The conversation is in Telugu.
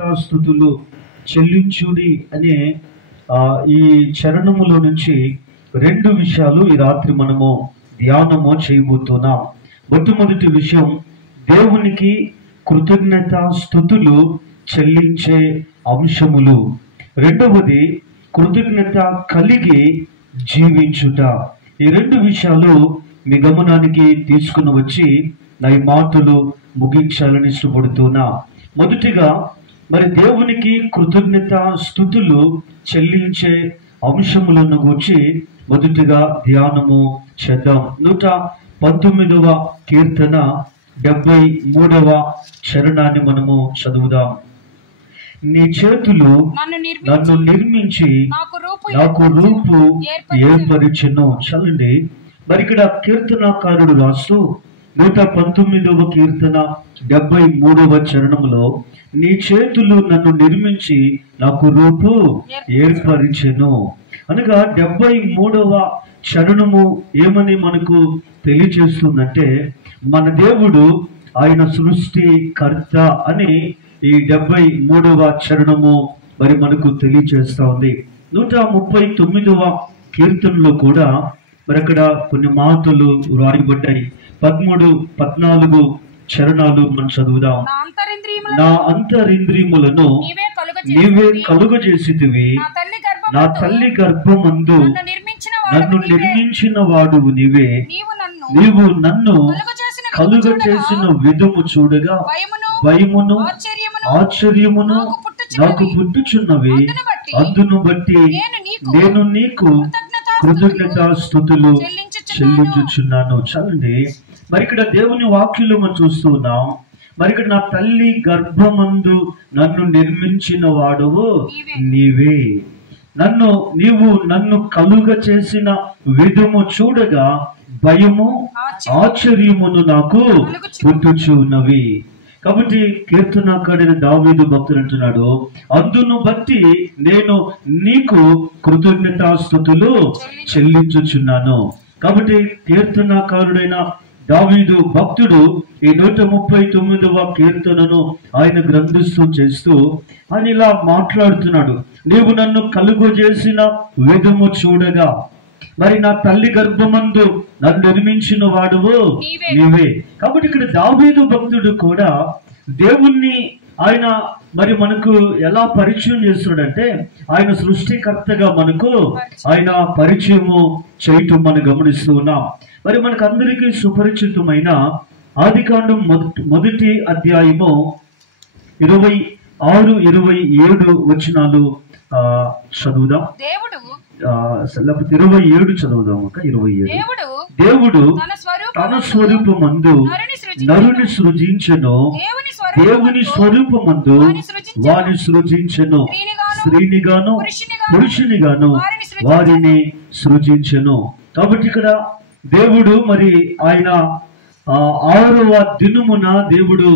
కృతజ్ఞతాస్తుతులు చెల్లించుడి అనే ఈ చరణములో నుంచి రెండు విషయాలు ఈ రాత్రి మనము ధ్యానము చేయబోతున్నాం. మొట్టమొదటి విషయం, దేవునికి కృతజ్ఞతాస్తుతులు చెల్లించే అంశములు. రెండవది, కృతజ్ఞత కలిగి జీవించుట. ఈ రెండు విషయాలు మీ గమనానికి తీసుకుని వచ్చి నా ఈ మాటలు ముగించాలని ఇష్టపడుతున్నా. మొదటిగా, మరి దేవునికి కృతజ్ఞత స్తుతులు చెల్లించే అంశములను గురించి మొదటిగా ధ్యానము చేద్దాం. 119వ కీర్తన 73వ చరణాన్ని మనము చదువుదాం. నీ చేతులు నన్ను నిర్మించి నాకు రూపు ఏర్పరిచెను. చలండి, మరి ఇక్కడ కీర్తనాకారుడు రాస్తూ 119వ కీర్తన 73వ చరణంలో నీ చేతులు నన్ను నిర్మించి నాకు రూపు ఏర్పరిచెను అనగా 73వ చరణము ఏమని మనకు తెలియజేస్తుందంటే, మన దేవుడు ఆయన సృష్టికర్త అని ఈ 73వ చరణము మరి మనకు తెలియజేస్తా ఉంది. 139వ కీర్తనలో కూడా మరి అక్కడ కొన్ని మాటలు రాయబడ్డాయి. 13, 14 చరణాలు మనం చదువుదాం. నా అంతరింద్రియములను నీవే కలుగజేసితివి, నా తల్లి గర్భమందు నన్ను నిర్మించిన వాడువు నీవే. నీవు నన్ను కలుగ చేసిన విధము చూడగా భయమును ఆశ్చర్యమును నాకు పుట్టుచున్నవి. అందును బట్టి నేను నీకు కృతజ్ఞతాస్తుతులు చెల్లించుచున్నాను. చాలండి, మరి ఇక్కడ దేవుని వాక్యంలో మనం చూస్తూ ఉన్నాం. మరి ఇక్కడ నా తల్లి గర్భమందు నన్ను నిర్మించిన వాడువు నీవే. నీవు నన్ను కలుగ చేసిన విధము చూడగా భయము ఆశ్చర్యమును నాకు పుట్టుచున్నవి. కాబట్టి కీర్తనాకారుడైన దావీదు భక్తుడు అంటున్నాడు, అందును బట్టి నేను నీకు కృతజ్ఞతాస్తుతులు చెల్లించుచున్నాను. కాబట్టి కీర్తనాకారుడైన దావీదు భక్తుడు ఈ 139వ కీర్తనను ఆయన గ్రంథిస్తూ చేస్తూ ఆయన ఇలా మాట్లాడుతున్నాడు. నీవు నన్ను కలుగు చేసిన విధము చూడగా, మరి నా తల్లి గర్భమందు నన్ను నిర్మించిన వాడువు నీవే. కాబట్టి ఇక్కడ దావీదు భక్తుడు కూడా దేవుణ్ణి ఆయన మరి మనకు ఎలా పరిచయం చేస్తున్నాడంటే, ఆయన సృష్టికర్తగా మనకు ఆయన పరిచయము చేయటం మనం గమనిస్తూ ఉన్నాం. మరి మనకు అందరికీ సుపరిచితమైన ఆదికాండం మొదటి అధ్యాయము 26, 27 వచనాలు చదువుదాం. 27 చదువుదాం. 27. దేవుడు తన స్వరూపమందు నరుని సృజించెను, దేవుని స్వరూపమందు వారిని సృజించెను, స్త్రీనిగాను పురుషునిగాను వారిని సృజించెను. కాబట్టి ఇక్కడ దేవుడు మరి ఆయన 6వ దినమున దేవుడు